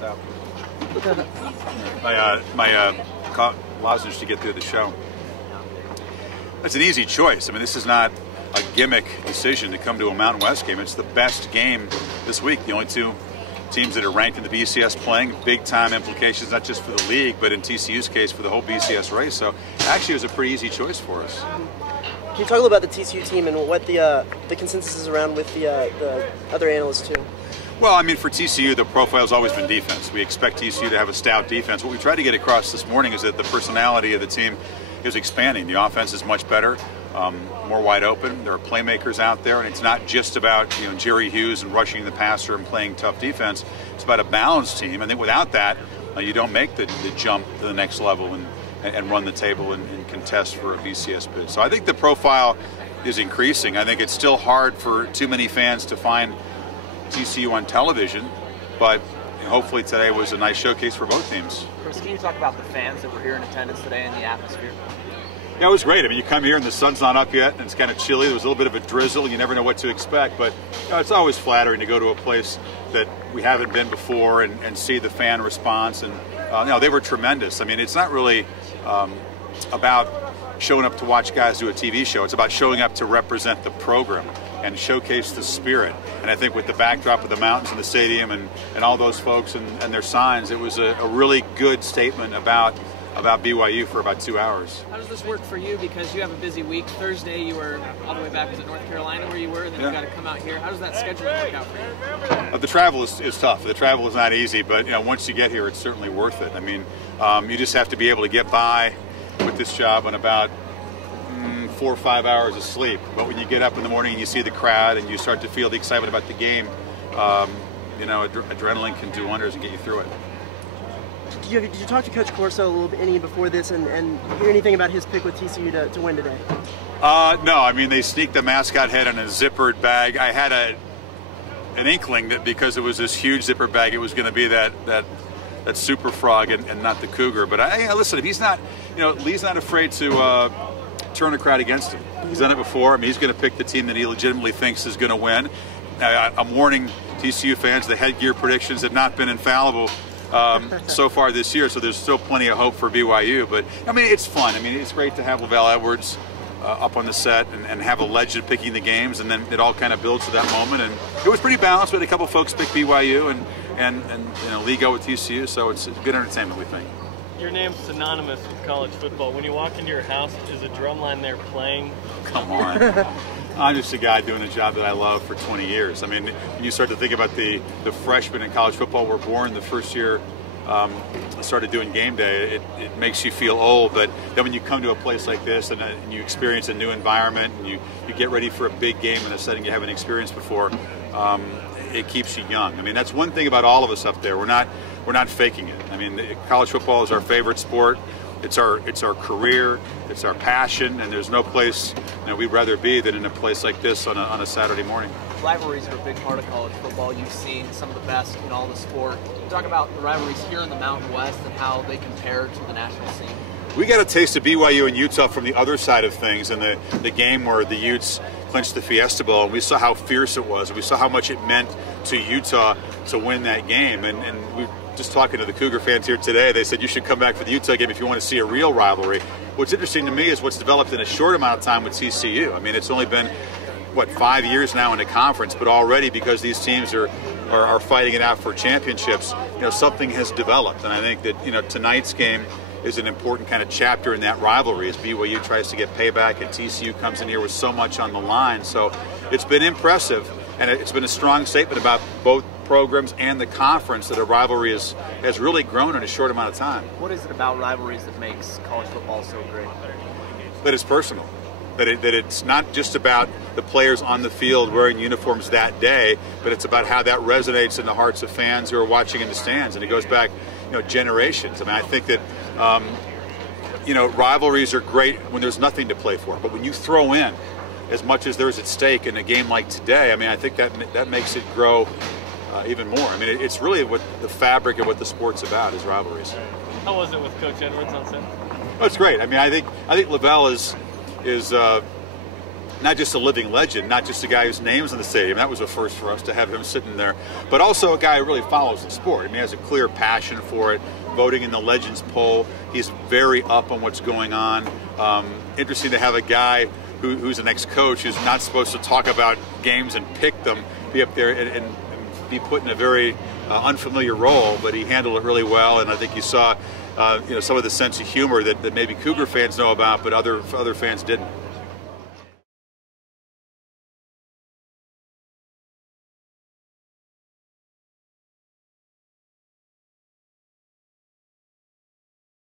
So. my lozenge to get through the show. It's an easy choice. I mean, this is not a gimmick decision to come to a Mountain West game. It's the best game this week. The only two teams that are ranked in the BCS playing, big time implications, not just for the league, but in TCU's case for the whole BCS race. So actually it was a pretty easy choice for us. Can you talk a little about the TCU team and what the consensus is around with the other analysts too? Well, I mean, for TCU, the profile has always been defense. We expect TCU to have a stout defense. What we tried to get across this morning is that the personality of the team is expanding. The offense is much better, more wide open. There are playmakers out there, and it's not just about Jerry Hughes and rushing the passer and playing tough defense. It's about a balanced team. I think without that, you don't make the jump to the next level and run the table and contest for a BCS bid. So I think the profile is increasing. I think it's still hard for too many fans to find TCU on television, but hopefully today was a nice showcase for both teams. Chris, can you talk about the fans that were here in attendance today and the atmosphere? Yeah, it was great. I mean, you come here and the sun's not up yet, and it's kind of chilly. There was a little bit of a drizzle. You never know what to expect, but it's always flattering to go to a place that we haven't been before and see the fan response. And they were tremendous. I mean, it's not really about showing up to watch guys do a TV show. It's about showing up to represent the program and showcase the spirit. And I think with the backdrop of the mountains and the stadium and all those folks and their signs, it was a really good statement about BYU for about 2 hours. How does this work for you? Because you have a busy week. Thursday you were all the way back, was it North Carolina where you were, and then you got to come out here. How does that scheduling work out for you? The travel is tough. The travel is not easy, but once you get here, it's certainly worth it. I mean, you just have to be able to get by with this job on about 4 or 5 hours of sleep. But when you get up in the morning and you see the crowd and you start to feel the excitement about the game, adrenaline can do wonders and get you through it. Did you talk to Coach Corso a little bit any before this and hear anything about his pick with TCU to win today? No, I mean, they sneaked the mascot head in a zippered bag. I had an inkling that because it was this huge zipper bag, it was going to be that super frog and not the cougar. But listen, he's not, Lee's not afraid to turn a crowd against him. He's done it before. I mean, he's going to pick the team that he legitimately thinks is going to win. I'm warning TCU fans, the headgear predictions have not been infallible so far this year, so there's still plenty of hope for BYU. But I mean, it's fun. I mean, it's great to have Lavelle Edwards up on the set and have a legend picking the games, and then it all kind of builds to that moment. And it was pretty balanced. We had a couple folks pick BYU and Lee go with TCU, so it's good entertainment, we think. Your name's synonymous with college football. When you walk into your house, is a drumline there playing? Come on. I'm just a guy doing a job that I love for 20 years. I mean, when you start to think about the freshmen in college football were born the first year I started doing game day, it makes you feel old. But then when you come to a place like this and you experience a new environment and you get ready for a big game in a setting you haven't experienced before, it keeps you young. I mean, that's one thing about all of us up there. We're not faking it. I mean, college football is our favorite sport. It's our career, it's our passion, and there's no place we'd rather be than in a place like this on a Saturday morning. Rivalries are a big part of college football. You've seen some of the best in all the sport. Talk about the rivalries here in the Mountain West and how they compare to the national scene. We got a taste of BYU and Utah from the other side of things in the game where the Utes clinched the Fiesta Bowl, and we saw how fierce it was. We saw how much it meant to Utah to win that game, and we just talking to the Cougar fans here today, they said you should come back for the Utah game if you want to see a real rivalry. What's interesting to me is what's developed in a short amount of time with TCU. I mean, it's only been, 5 years now in the conference, but already because these teams are fighting it out for championships, something has developed. And I think that, tonight's game is an important kind of chapter in that rivalry as BYU tries to get payback and TCU comes in here with so much on the line. So it's been impressive, and it's been a strong statement about both programs and the conference that a rivalry has really grown in a short amount of time. What is it about rivalries that makes college football so great? That it's personal. That it's not just about the players on the field wearing uniforms that day, but it's about how that resonates in the hearts of fans who are watching in the stands, and it goes back, generations. I mean, I think that, rivalries are great when there's nothing to play for, but when you throw in as much as there's at stake in a game like today, I mean, I think that makes it grow even more. I mean, it's really what the fabric of what the sport's about is rivalries. How was it with Coach Edwards on set? Oh, it's great. I mean, I think Lavelle is not just a living legend, not just a guy whose name's in the stadium. That was a first for us to have him sitting there, but also a guy who really follows the sport. I mean, he has a clear passion for it. Voting in the Legends poll, he's very up on what's going on. Interesting to have a guy who's an ex-coach who's not supposed to talk about games and pick them, be up there and be put in a very unfamiliar role, but he handled it really well. And I think you saw, some of the sense of humor that maybe Cougar fans know about, but other fans didn't.